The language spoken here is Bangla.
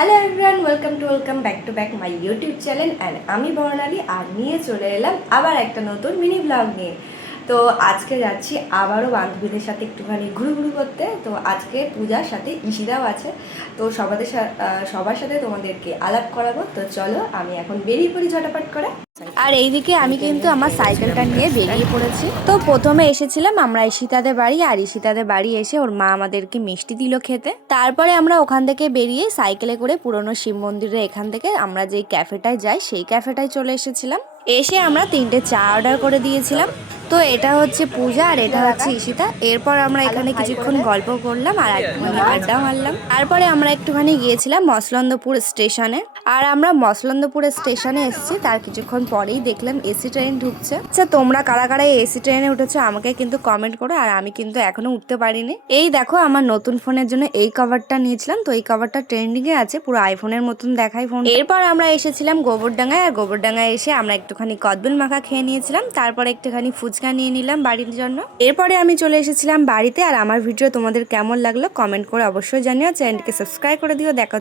Hello everyone, welcome back my YouTube channel and আমি বর্ণালী আর নিয়ে চলে এলাম আবার একটা নতুন মিনি ব্লগ নিয়ে। তো আজকে যাচ্ছি আবারও বান্ধবীদের সাথে একটুখানি ঘুরু করতে। তো আজকে পূজার সাথে ঈশিতাও আছে, তো সবার সাথে তোমাদেরকে আলাপ করাবো। তো চলো আমি এখন বেরিয়ে পড়ি ঝটাপট করে। আর এইদিকে আমি কিন্তু আমার সাইকেলটা নিয়ে বেরিয়ে পড়েছি। তো প্রথমে এসেছিলাম আমরা ঈশিতাদের বাড়ি, আর ঈশিতাদের বাড়ি এসে ওর মা আমাদেরকে মিষ্টি দিল খেতে। তারপরে আমরা ওখান থেকে বেরিয়ে সাইকেলে করে পুরনো শিব মন্দিরে এখান থেকে আমরা যেই ক্যাফেটায় যাই সেই ক্যাফেটায় চলে এসেছিলাম। এসে আমরা 3টে চা অর্ডার করে দিয়েছিলাম। তো এটা হচ্ছে পূজা আর এটা হচ্ছে ঈশিতা। এরপর আমরা এখানে কিছুক্ষণ গল্প করলাম আর একটুখানি আড্ডা মারলাম। তারপরে আমরা একটুখানি গিয়েছিলাম মসলন্দপুর স্টেশনে। আর আমরা মসলন্দপুর স্টেশনে এসেছি, তার কিছুক্ষণ পরেই দেখলাম এসি ট্রেন ঢুকছে। আচ্ছা, তোমরা কারা কারা এসি ট্রেনে উঠেছো আমাকে কিন্তু কমেন্ট করো। আর আমি কিন্তু এখনো উঠতে পারিনি। এই দেখো, আমার নতুন ফোনের জন্য এই কভারটা নিয়েছিলাম। তো এই কভারটা ট্রেন্ডিং এ আছে, পুরো আইফোনের মতন দেখায় ফোন। এরপর আমরা এসেছিলাম গোবরডাঙ্গায়, আর গোবরডাঙ্গায় এসে আমরা একটুখানি কদবেল মাখা খেয়ে নিয়েছিলাম। তারপরে একটুখানি ফুচকা নিয়ে নিলাম বাড়ির জন্য। এরপরে আমি চলে এসেছিলাম বাড়িতে। আর আমার ভিডিও তোমাদের কেমন লাগলো কমেন্ট করে অবশ্যই জানিও। চ্যানেলটিকে সাবস্ক্রাইব করে দিও। দেখা